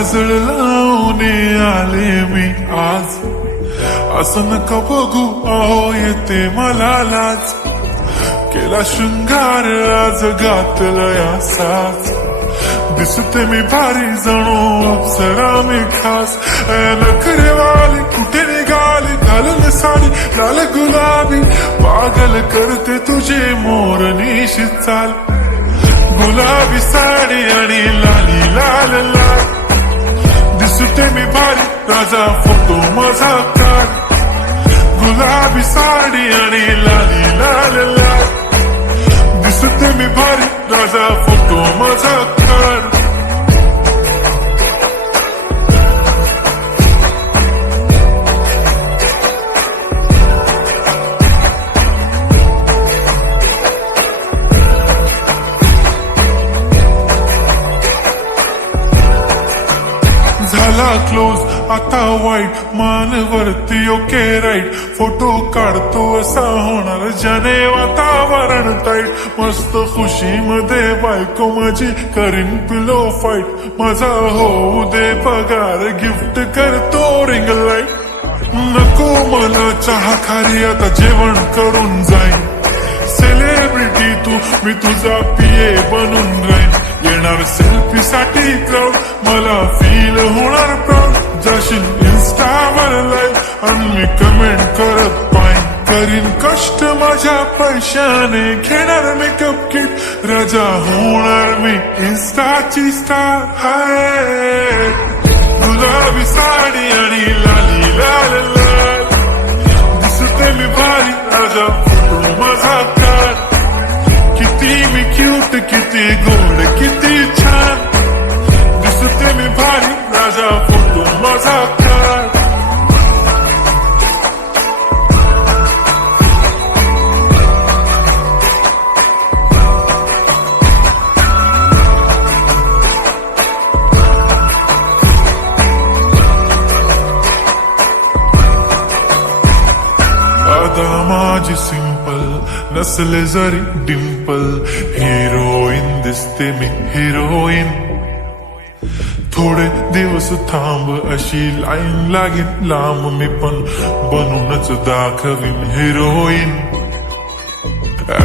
काजळ लावून आले मी आज, असं नका बघू अहो येते मला लाज, केला शृंगार आज घातलाय असाच, दिसते मी भारी जणू अप्सरा मी खास, नखरेवाली कुठे निघाली घालून साडी लाल गुलाबी, पागल करते तुझे मोरनीशी चाल, गुलाबी साडी आणि लाली लाल लाल, दिसते मी भारी राजा फोटो माझा काढ, गुलाबी साडी आणि लाली लाल लाल, दिसते मी भारी राजा फोटो माझा काढ. झाला क्लोज आता वाईट, मान वरती ओके राईट, फोटो काढतो असा होणार ज्याने वातावरण टाईट, मस्त खुशी मध्ये बायको माझी करीन पिलो फाईट, माझा होऊ दे पगार गिफ्ट करतो रिंग लाईट, नको मला चहा खारी आता जेवण करून जाईन, सेलिब्रिटी तू मी तुझा पिये बनून राहीन, येणार सेल्फी साठी क्राऊड मला फील होणार प्राऊड, जाशील इन्स्टावर लाईव्ह आणि मी कमेंट करत पाहिन, करीन कष्ट माझ्या पैशाने घेणार मेकअप किट, राजा होणार मी इन्स्टाची स्टार. हाय गुलाबी साडी आणि लाली लाल लाल, दिसते मी भारी राजा फोटो माझा काढ, किती मी क्यूट किती गोड किती छान, दिसते मी भारी राजा फोटो माझा काढ. अदा माझी सिंपल नसले जरी डिंपल, हिरोईन दिसते मी हिरोईन, थोडे दिवस थांब अशी लाईन लागेल लांब, मी पण बनूनच दाखवीन हिरोईन,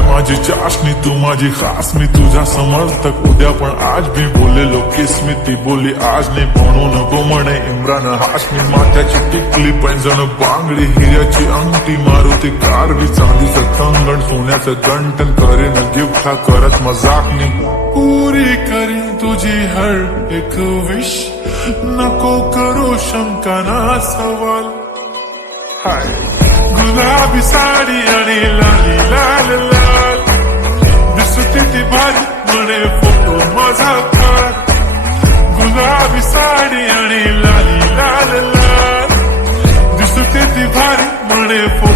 माझी चाशनी तू माझी खास, मी तुझा समर्थक उद्या पण आज मी बोललेलो किस्मी, ती बोली आज नाही म्हणून गो म्हणे इम्रान हाशमी, माथ्याची टिकली पैंजण बांगडी हिऱ्याची अंगठी, मारुती कारवी चांदीचं कंगण सोन्याचं गंटन, करेन गिफ्ट हा करत मजाकनी, पुरी करीन तुझी हर एक विश, नको करू शंका ना सवाल. हाय गुलाबी साडी आणि लाली लाल लाल, दिसते ती भारी म्हणे फोटो माझा काढ, गुलाबी साडी आणि लाली लाल लाल, दिसते ती भारी म्हणे फोटो